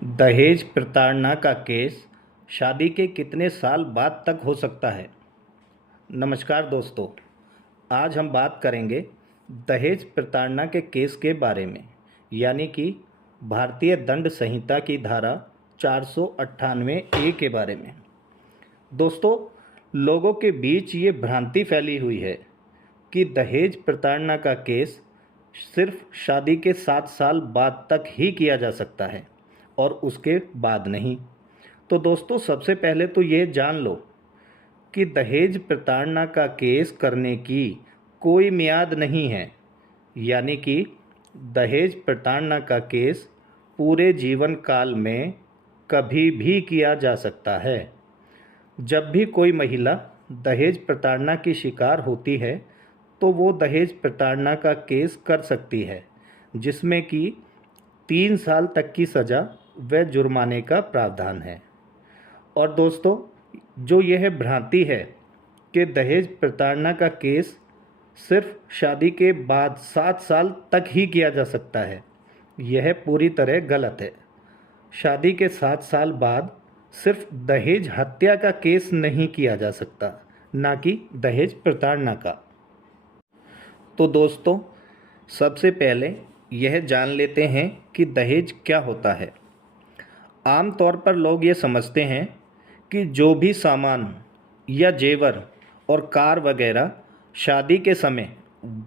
दहेज प्रताड़ना का केस शादी के कितने साल बाद तक हो सकता है। नमस्कार दोस्तों, आज हम बात करेंगे दहेज प्रताड़ना के केस के बारे में, यानी कि भारतीय दंड संहिता की धारा 498A के बारे में। दोस्तों, लोगों के बीच ये भ्रांति फैली हुई है कि दहेज प्रताड़ना का केस सिर्फ शादी के 7 साल बाद तक ही किया जा सकता है और उसके बाद नहीं। तो दोस्तों, सबसे पहले तो ये जान लो कि दहेज प्रताड़ना का केस करने की कोई मियाद नहीं है, यानी कि दहेज प्रताड़ना का केस पूरे जीवन काल में कभी भी किया जा सकता है। जब भी कोई महिला दहेज प्रताड़ना की शिकार होती है तो वो दहेज प्रताड़ना का केस कर सकती है, जिसमें कि 3 साल तक की सज़ा व जुर्माने का प्रावधान है। और दोस्तों, जो यह भ्रांति है कि दहेज प्रताड़ना का केस सिर्फ शादी के बाद 7 साल तक ही किया जा सकता है, यह पूरी तरह गलत है। शादी के 7 साल बाद सिर्फ दहेज हत्या का केस नहीं किया जा सकता, ना कि दहेज प्रताड़ना का। तो दोस्तों, सबसे पहले यह जान लेते हैं कि दहेज क्या होता है। आम तौर पर लोग ये समझते हैं कि जो भी सामान या जेवर और कार वगैरह शादी के समय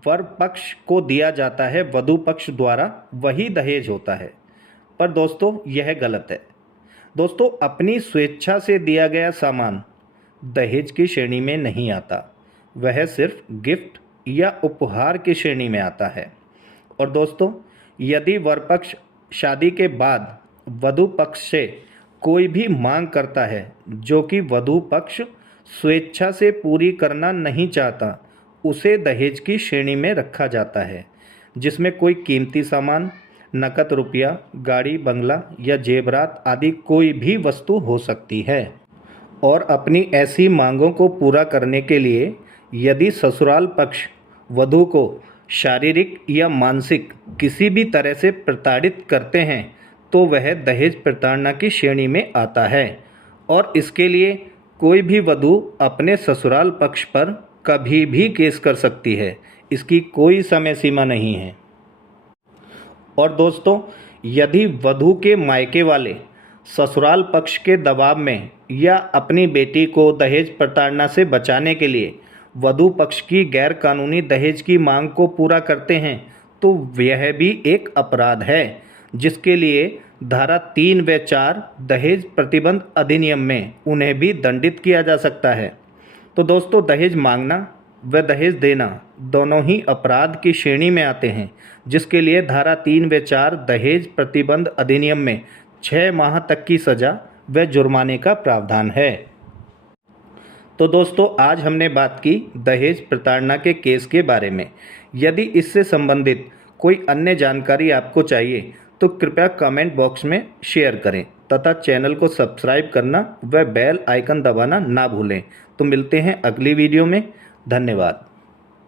वर पक्ष को दिया जाता है वधू पक्ष द्वारा, वही दहेज होता है। पर दोस्तों, यह गलत है। दोस्तों, अपनी स्वेच्छा से दिया गया सामान दहेज की श्रेणी में नहीं आता, वह सिर्फ गिफ्ट या उपहार की श्रेणी में आता है। और दोस्तों, यदि वर पक्ष शादी के बाद वधू पक्ष से कोई भी मांग करता है जो कि वधू पक्ष स्वेच्छा से पूरी करना नहीं चाहता, उसे दहेज की श्रेणी में रखा जाता है, जिसमें कोई कीमती सामान, नकद रुपया, गाड़ी, बंगला या जेवरात आदि कोई भी वस्तु हो सकती है। और अपनी ऐसी मांगों को पूरा करने के लिए यदि ससुराल पक्ष वधू को शारीरिक या मानसिक किसी भी तरह से प्रताड़ित करते हैं तो वह दहेज प्रताड़ना की श्रेणी में आता है। और इसके लिए कोई भी वधू अपने ससुराल पक्ष पर कभी भी केस कर सकती है, इसकी कोई समय सीमा नहीं है। और दोस्तों, यदि वधू के मायके वाले ससुराल पक्ष के दबाव में या अपनी बेटी को दहेज प्रताड़ना से बचाने के लिए वधू पक्ष की गैर कानूनी दहेज की मांग को पूरा करते हैं तो यह भी एक अपराध है, जिसके लिए धारा 3 व 4 दहेज प्रतिबंध अधिनियम में उन्हें भी दंडित किया जा सकता है। तो दोस्तों, दहेज मांगना व दहेज देना दोनों ही अपराध की श्रेणी में आते हैं, जिसके लिए धारा 3 व 4 दहेज प्रतिबंध अधिनियम में 6 माह तक की सज़ा व जुर्माने का प्रावधान है। तो दोस्तों, आज हमने बात की दहेज प्रताड़ना के केस के बारे में। यदि इससे संबंधित कोई अन्य जानकारी आपको चाहिए तो कृपया कमेंट बॉक्स में शेयर करें तथा चैनल को सब्सक्राइब करना व बेल आइकन दबाना ना भूलें। तो मिलते हैं अगली वीडियो में। धन्यवाद।